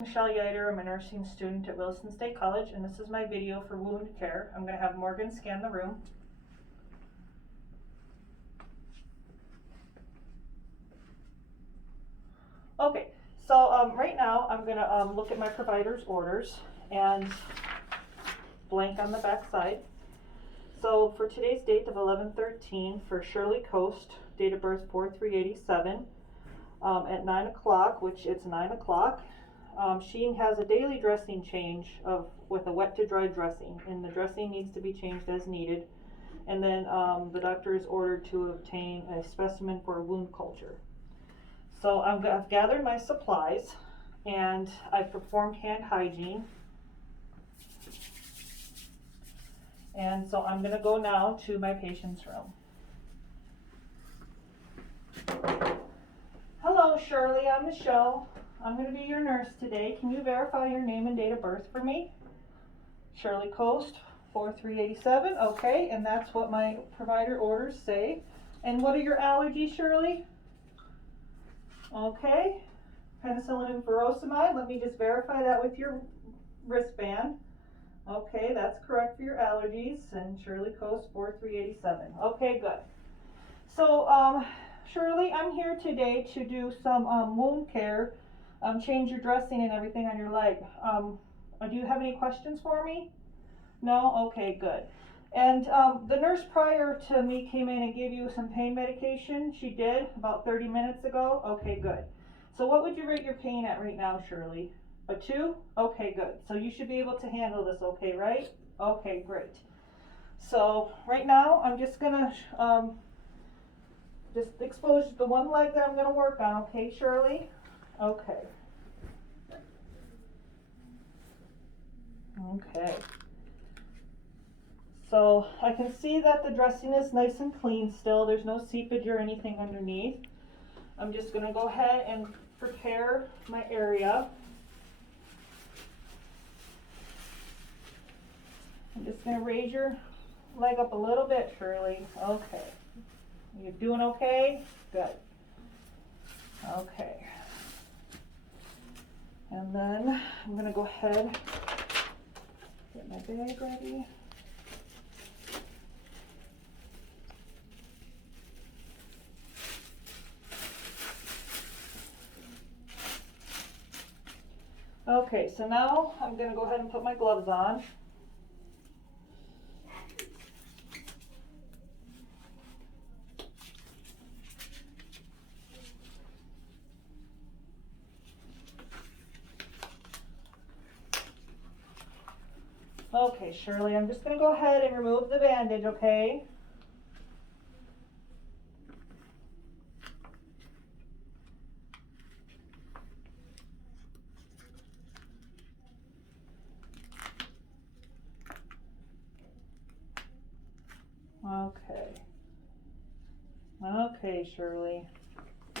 Michelle Yeiter. I'm a nursing student at Wilson State College, and this is my video for wound care. I'm going to have Morgan scan the room. Okay, so right now I'm going to look at my provider's orders and blank on the back side. So for today's date of 11/13 for Shirley Coast, date of birth 4/3/87, at 9 o'clock, which it's 9 o'clock. She has a daily dressing change with a wet to dry dressing, and the dressing needs to be changed as needed. And then the doctor is ordered to obtain a specimen for a wound culture. So I've gathered my supplies, and I've performed hand hygiene. And so I'm going to go now to my patient's room. Hello, Shirley. I'm Michelle. I'm going to be your nurse today. Can you verify your name and date of birth for me? Shirley Coast, 4/3/87. Okay, and that's what my provider orders say. And what are your allergies, Shirley? Okay, penicillin and furosemide. Let me just verify that with your wristband. Okay, that's correct for your allergies. And Shirley Coast, 4/3/87. Okay, good. So, Shirley, I'm here today to do some wound care, change your dressing and everything on your leg. Do you have any questions for me? No? Okay, good. And the nurse prior to me came in and gave you some pain medication. She did about 30 minutes ago. Okay, good. So what would you rate your pain at right now, Shirley? A 2? Okay, good. So you should be able to handle this okay, right? Okay, great. So right now I'm just gonna just expose the one leg that I'm gonna work on, okay, Shirley? Okay. Okay. So I can see that the dressing is nice and clean still. There's no seepage or anything underneath. I'm just gonna go ahead and prepare my area. I'm just gonna raise your leg up a little bit, Shirley. Okay. You doing okay? Good. Okay. And then I'm gonna go ahead, get my bag ready. Okay, so now I'm gonna go ahead and put my gloves on. Okay, Shirley, I'm just going to go ahead and remove the bandage, okay? Okay. Okay, Shirley.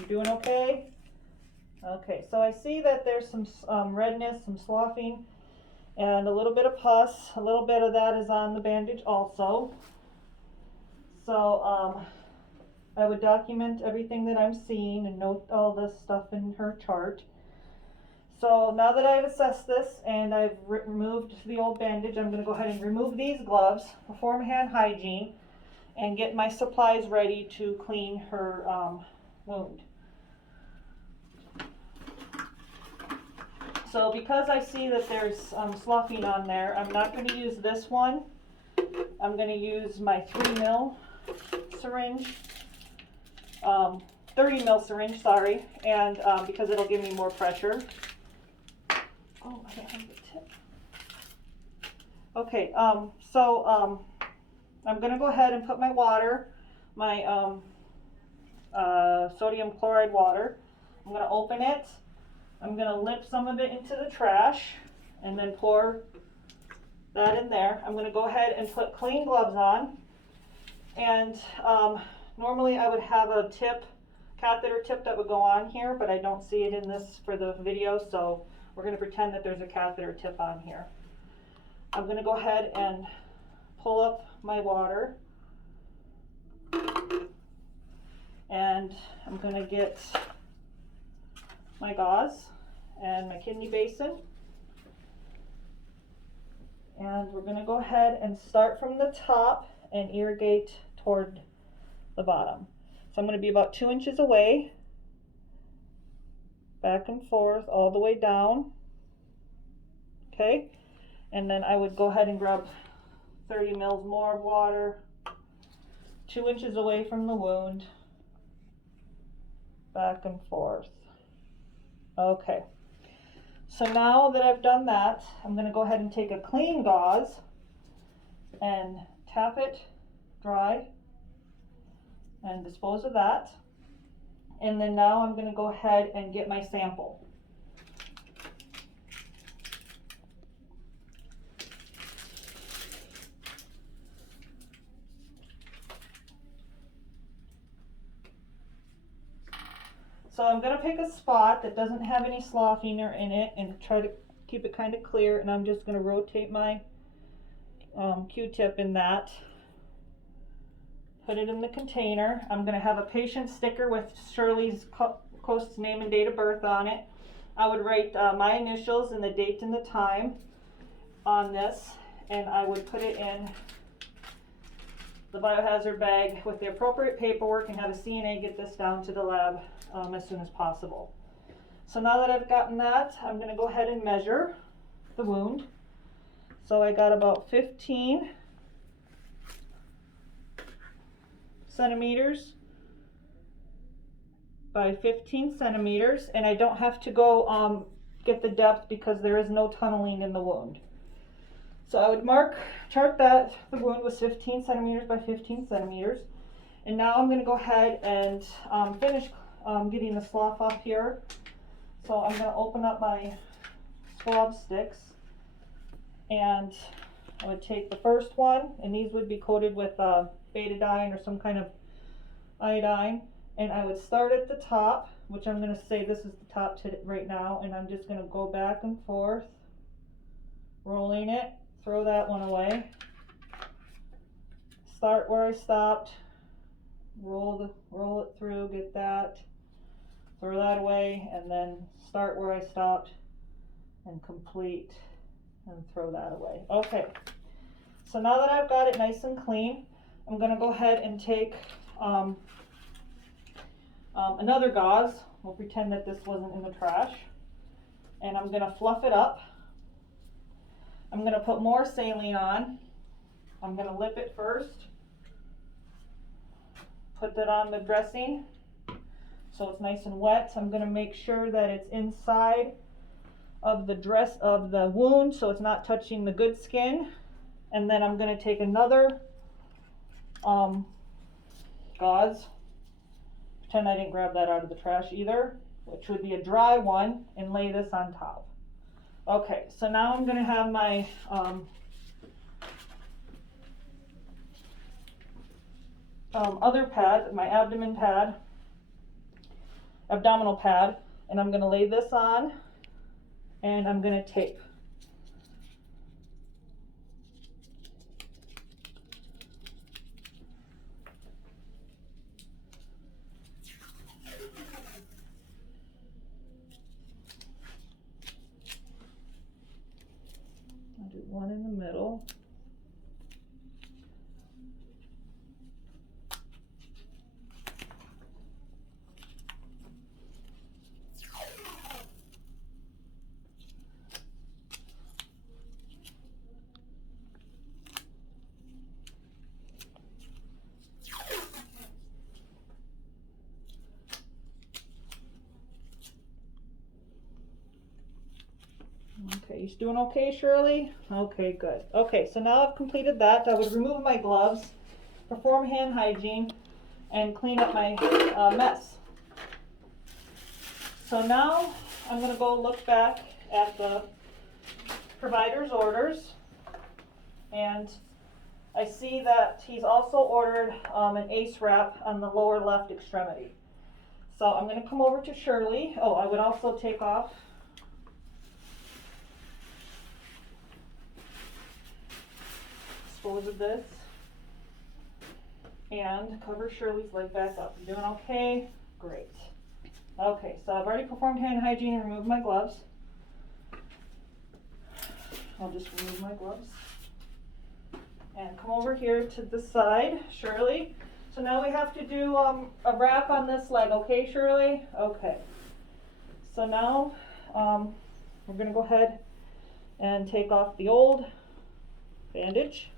You doing okay? Okay, so I see that there's some redness, some sloughing, and a little bit of pus. A little bit of that is on the bandage also. So I would document everything that I'm seeing and note all this stuff in her chart. So now that I've assessed this and I've removed the old bandage, I'm going to go ahead and remove these gloves, perform hand hygiene, and get my supplies ready to clean her wound. So because I see that there's sloughing on there, I'm not going to use this one. I'm going to use my 3 mil syringe, 30 mil syringe, sorry, and because it'll give me more pressure. Oh, I don't have the tip. Okay, so I'm going to go ahead and put my water, my sodium chloride water. I'm going to open it. I'm going to lip some of it into the trash and then pour that in there. I'm going to go ahead and put clean gloves on. And normally I would have a catheter tip that would go on here, but I don't see it in this for the video, so we're going to pretend that there's a catheter tip on here. I'm going to go ahead and pull up my water, and I'm going to get my gauze, and my kidney basin. And we're going to go ahead and start from the top and irrigate toward the bottom. So I'm going to be about 2 inches away, back and forth all the way down. Okay, and then I would go ahead and grab 30 mils more of water, 2 inches away from the wound, back and forth. Okay, so now that I've done that, I'm going to go ahead and take a clean gauze and tap it dry and dispose of that. And then now I'm going to go ahead and get my sample. So I'm going to pick a spot that doesn't have any sloughing in it and try to keep it kind of clear, and I'm just going to rotate my Q-tip in that. Put it in the container. I'm going to have a patient sticker with Shirley's Coast's name and date of birth on it. I would write my initials and the date and the time on this, and I would put it in the biohazard bag with the appropriate paperwork and have a CNA get this down to the lab as soon as possible. So now that I've gotten that, I'm going to go ahead and measure the wound. So I got about 15 centimeters by 15 centimeters, and I don't have to go get the depth because there is no tunneling in the wound. So I would chart that the wound was 15 centimeters by 15 centimeters. And now I'm going to go ahead and finish getting the slough off here. So I'm going to open up my swab sticks, and I would take the first one, and these would be coated with betadine or some kind of iodine. And I would start at the top, which I'm going to say this is the top right now, and I'm just going to go back and forth, rolling it. Throw that one away. Start where I stopped. Roll it through. Get that. Throw that away, and then start where I stopped and complete, and throw that away. Okay. So now that I've got it nice and clean, I'm going to go ahead and take another gauze. We'll pretend that this wasn't in the trash, and I'm going to fluff it up. I'm going to put more saline on. I'm going to lip it first. Put that on the dressing so it's nice and wet. I'm going to make sure that it's inside of the dress of the wound so it's not touching the good skin. And then I'm going to take another gauze. Pretend I didn't grab that out of the trash either, which would be a dry one, and lay this on top. Okay, so now I'm going to have my other pad, my abdominal pad, and I'm going to lay this on, and I'm going to tape. I'll do one in the middle. Okay, you doing okay, Shirley? Okay, good. Okay, so now I've completed that. I would remove my gloves, perform hand hygiene, and clean up my mess. So now I'm going to go look back at the provider's orders, and I see that he's also ordered an ACE wrap on the lower left extremity. So I'm going to come over to Shirley. Oh, I would also take off dispose of this and cover Shirley's leg back up. You doing okay? Great. Okay, so I've already performed hand hygiene and removed my gloves. I'll just remove my gloves. And come over here to the side, Shirley. So now we have to do a wrap on this leg, okay, Shirley? Okay. So now we're going to go ahead and take off the old bandage.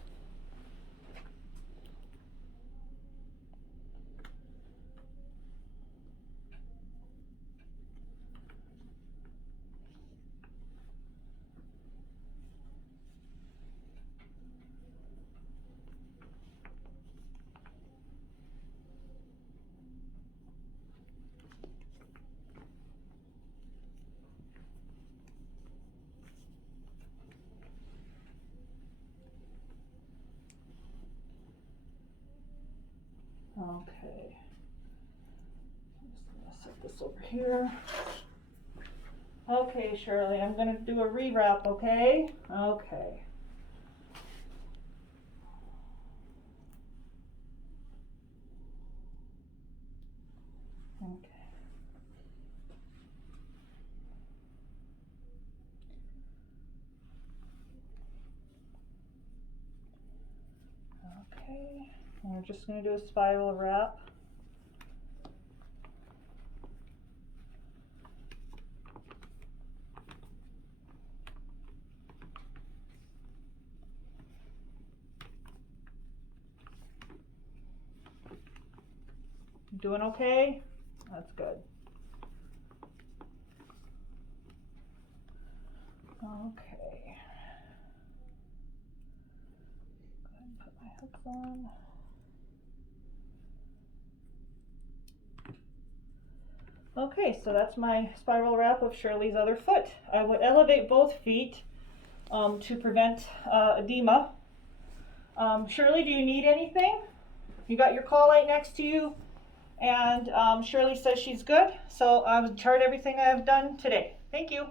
Okay, I'm just gonna set this over here. Okay, Shirley, I'm gonna do a rewrap, okay? Okay. Okay. Okay, and we're just gonna do a spiral wrap. Doing okay? That's good. Okay. Go ahead and put my hooks on. Okay, so that's my spiral wrap of Shirley's other foot. I would elevate both feet to prevent edema. Shirley, do you need anything? You got your call light next to you, and Shirley says she's good, so I will chart everything I have done today. Thank you.